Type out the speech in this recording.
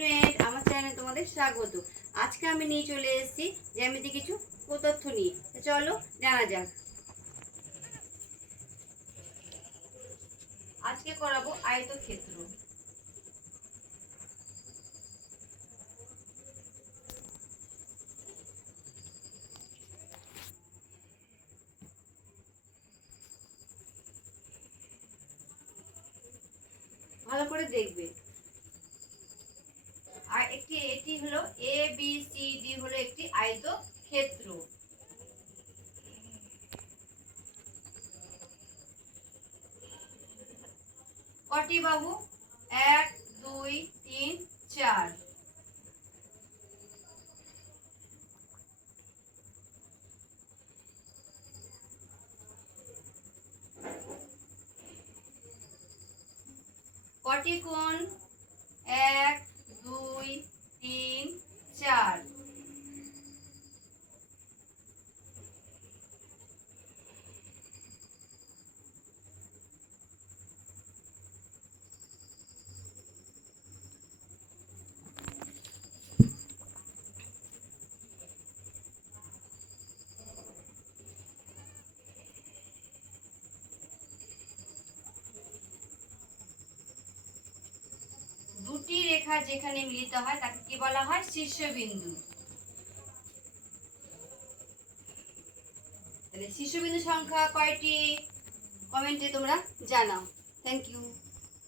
Friend, আমার চ্যানেলে তোমাদের স্বাগত। আজকে আমি নিয়ে চলে এসেছি জ্যামিতি কিছু তথ্য নিয়ে। চলো জানা যাক। আজকে করাবো আয়তক্ষেত্র। ভালো করে দেখবে। আর এটি হলো ABCD হলো একটি আয়তক্ষেত্র। কটি বাহু? 1 2 3 4। কটি কোণ? 1 2 3 4। দুটি রেখা যেখানে মিলিত হয় তাকে কি বলা হয়? শীর্ষবিন্দু। তাহলে শীর্ষবিন্দু সংখ্যা কয়টি? কমেন্টে তোমরা জানাও। Thank you.